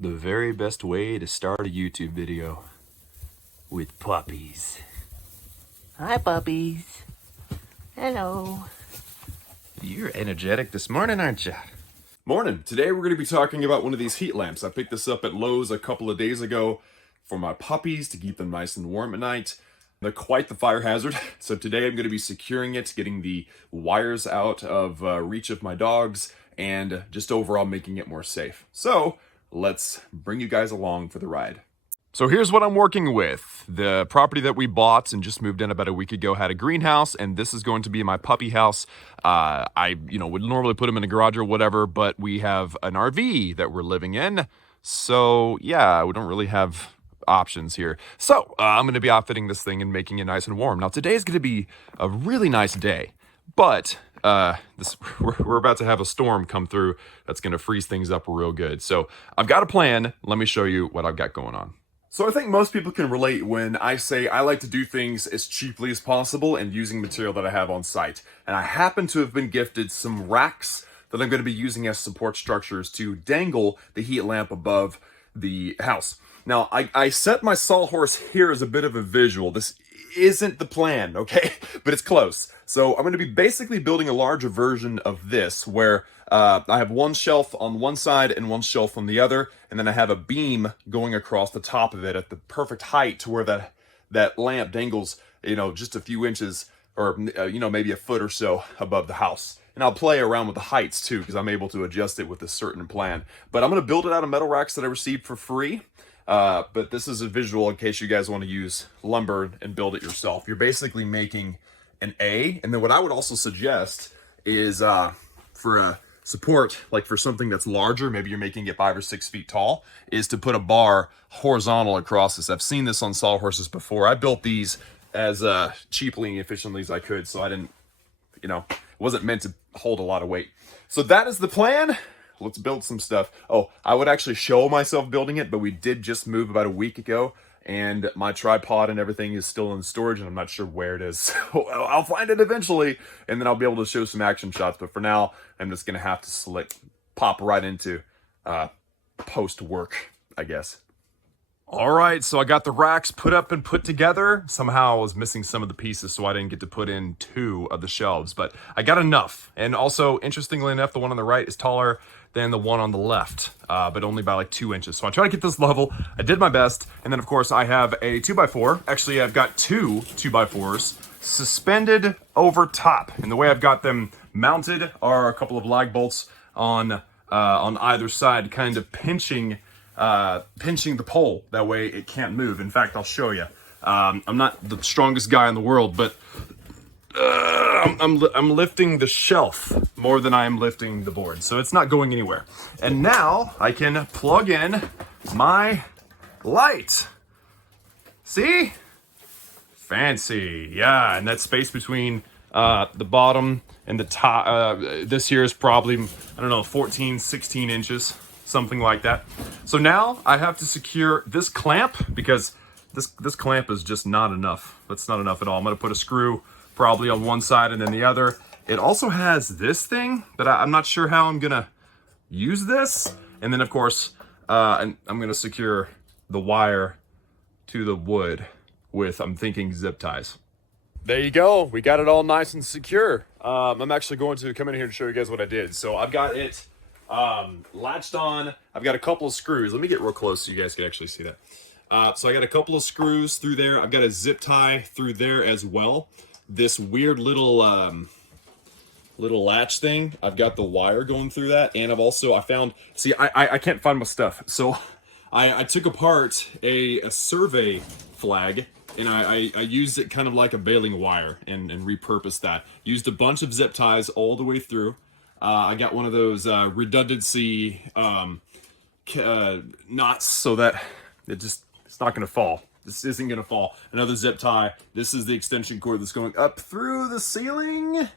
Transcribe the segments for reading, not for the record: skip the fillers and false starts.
The very best way to start a YouTube video with puppies. Hi, puppies. Hello. You're energetic this morning, aren't you? Morning. Today we're going to be talking about one of these heat lamps. I picked this up at Lowe's a couple of days ago for my puppies to keep them nice and warm at night. They're quite the fire hazard, so today I'm going to be securing it, getting the wires out of reach of my dogs, and just overall making it more safe. So let's bring you guys along for the ride. So here's what I'm working with. The property that we bought and just moved in about a week ago had a greenhouse, and this is going to be my puppy house. I would normally put them in a garage or whatever, but we have an RV that we're living in. So yeah, we don't really have options here. So I'm going to be outfitting this thing and making it nice and warm. Now today is going to be a really nice day, but we're about to have a storm come through that's going to freeze things up real good. So I've got a plan. Let me show you what I've got going on. So I think most people can relate when I say I like to do things as cheaply as possible and using material that I have on site. And I happen to have been gifted some racks that I'm going to be using as support structures to dangle the heat lamp above the house. Now, I set my sawhorse here as a bit of a visual. This isn't the plan, okay? But it's close. So I'm going to be basically building a larger version of this where I have one shelf on one side and one shelf on the other, and then I have a beam going across the top of it at the perfect height to where that lamp dangles, just a few inches or, maybe a foot or so above the house. And I'll play around with the heights too, because I'm able to adjust it with a certain plan. But I'm going to build it out of metal racks that I received for free. But this is a visual in case you guys want to use lumber and build it yourself. You're basically making an A, and then what I would also suggest is for a support, like for something that's larger, maybe you're making it 5 or 6 feet tall, is to put a bar horizontal across this. I've seen this on sawhorses before. I built these as cheaply and efficiently as I could, so I didn't, it wasn't meant to hold a lot of weight. So that is the plan. Let's build some stuff. Oh, I would actually show myself building it, but we did just move about a week ago, and my tripod and everything is still in storage, and I'm not sure where it is. So I'll find it eventually, and then I'll be able to show some action shots. But for now, I'm just going to have to pop right into post-work, I guess. All right, so I got the racks put up and put together. Somehow I was missing some of the pieces, so I didn't get to put in 2 of the shelves, but I got enough. And also, interestingly enough, the one on the right is taller than the one on the left, but only by like 2 inches. So I try to get this level. I did my best. And then, of course, I have a 2x4. Actually, I've got 2 2x4s suspended over top. And the way I've got them mounted are a couple of lag bolts on either side, kind of pinching the pole. That way it can't move. In fact, I'll show you. I'm not the strongest guy in the world, but I'm lifting the shelf more than I am lifting the board, so it's not going anywhere. And now I can plug in my light. See? Fancy. Yeah, and that space between the bottom and the top, this here is probably, 14, 16 inches. Something like that. So now I have to secure this clamp because this clamp is just not enough. That's not enough at all. I'm going to put a screw probably on one side and then the other. It also has this thing that I'm not sure how I'm going to use this. And then, of course, I'm going to secure the wire to the wood with, I'm thinking, zip ties. There you go. We got it all nice and secure. I'm actually going to come in here and show you guys what I did. So I've got it latched on. I've got a couple of screws. Let me get real close so you guys can actually see that. So I got a couple of screws through there. I've got a zip tie through there as well. This weird little latch thing, I've got the wire going through that, and I found, see, I can't find my stuff. So I took apart a survey flag, and I used it kind of like a baling wire and repurposed that. Used a bunch of zip ties all the way through. I got one of those redundancy knots so that it's not going to fall. This isn't going to fall. Another zip tie. This is the extension cord that's going up through the ceiling,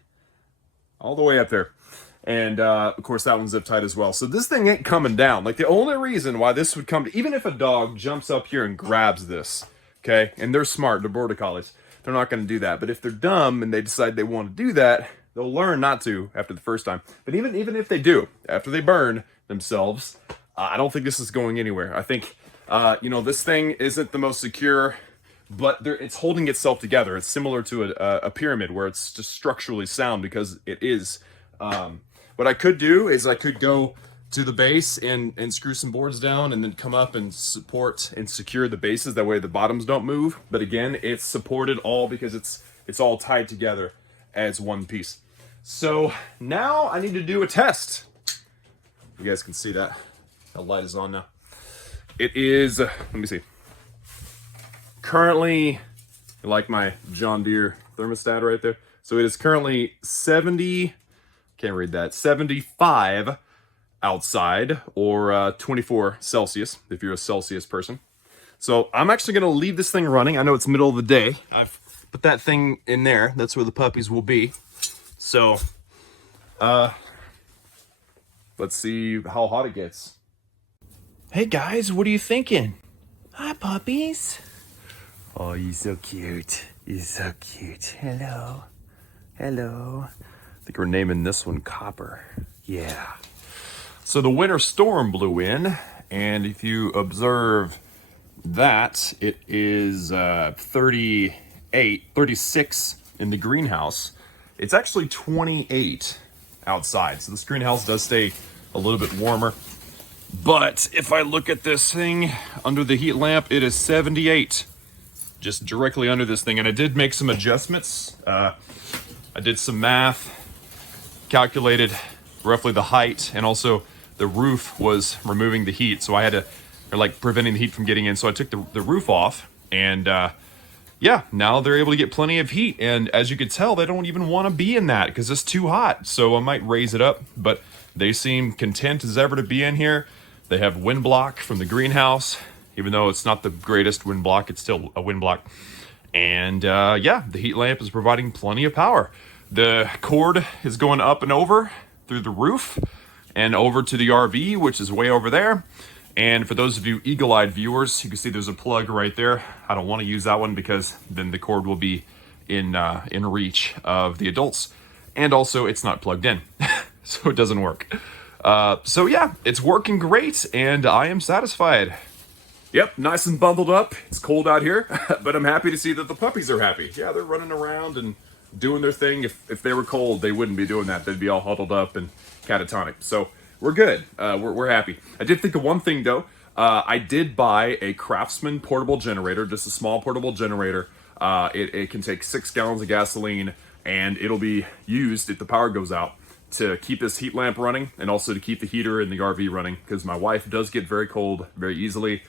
all the way up there. And of course that one's zip tied as well. So this thing ain't coming down. Like the only reason why this would come, even if a dog jumps up here and grabs this, okay, and they're smart, they're border collies, they're not going to do that. But if they're dumb and they decide they want to do that, they'll learn not to after the first time. But even if they do, after they burn themselves, I don't think this is going anywhere. I think, you know, this thing isn't the most secure, but it's holding itself together. It's similar to a pyramid where it's just structurally sound because it is. What I could do is I could go to the base and screw some boards down and then come up and support and secure the bases. That way the bottoms don't move. But again, it's supported all because it's all tied together as one piece. So now I need to do a test. You guys can see that. The light is on now. It is, let me see. Currently, like my John Deere thermostat right there. So it is currently 70, can't read that, 75 outside, or 24 Celsius, if you're a Celsius person. So I'm actually gonna leave this thing running. I know it's middle of the day. I've put that thing in there. That's where the puppies will be. So, let's see how hot it gets. Hey guys, what are you thinking? Hi puppies. Oh, you're so cute. You're so cute. Hello. Hello. I think we're naming this one Copper. Yeah. So the winter storm blew in, and if you observe that, it is 36 in the greenhouse. It's actually 28 outside. So this greenhouse does stay a little bit warmer. But if I look at this thing under the heat lamp, it is 78. Just directly under this thing. And I did make some adjustments. I did some math, calculated roughly the height, and also the roof was removing the heat. So I had to, or like preventing the heat from getting in. So I took the roof off, and yeah, now they're able to get plenty of heat. And as you could tell, they don't even want to be in that because it's too hot. So I might raise it up, but they seem content as ever to be in here. They have wind block from the greenhouse. Even though it's not the greatest wind block, it's still a wind block. And yeah, the heat lamp is providing plenty of power. The cord is going up and over through the roof and over to the RV, which is way over there. And for those of you eagle-eyed viewers, you can see there's a plug right there. I don't want to use that one because then the cord will be in reach of the adults. And also, it's not plugged in, so it doesn't work. So yeah, it's working great, and I am satisfied. Yep, nice and bundled up. It's cold out here, but I'm happy to see that the puppies are happy. Yeah, they're running around and doing their thing. If they were cold, they wouldn't be doing that. They'd be all huddled up and catatonic. So we're good. We're happy. I did think of one thing though. I did buy a Craftsman portable generator, just a small portable generator. It can take 6 gallons of gasoline, and it'll be used if the power goes out to keep this heat lamp running, and also to keep the heater in the RV running, because my wife does get very cold very easily.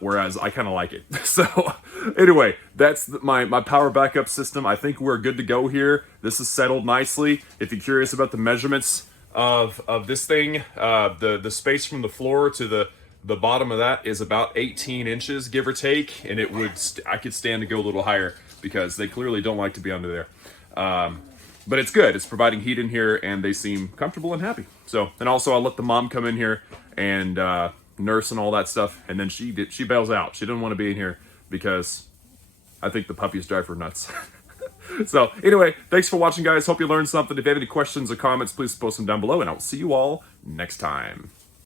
Whereas I kind of like it. So anyway, that's my power backup system. I think we're good to go here. This is settled nicely. If you're curious about the measurements of this thing, the space from the floor to the bottom of that is about 18 inches, give or take. And it would, I could stand to go a little higher because they clearly don't like to be under there. But it's good. It's providing heat in here, and they seem comfortable and happy. So, and also I'll let the mom come in here and, nurse and all that stuff, and then she bails out. She didn't want to be in here because I think the puppies drive her nuts. So anyway, thanks for watching, guys. Hope you learned something. If you have any questions or comments, please post them down below, and I will see you all next time.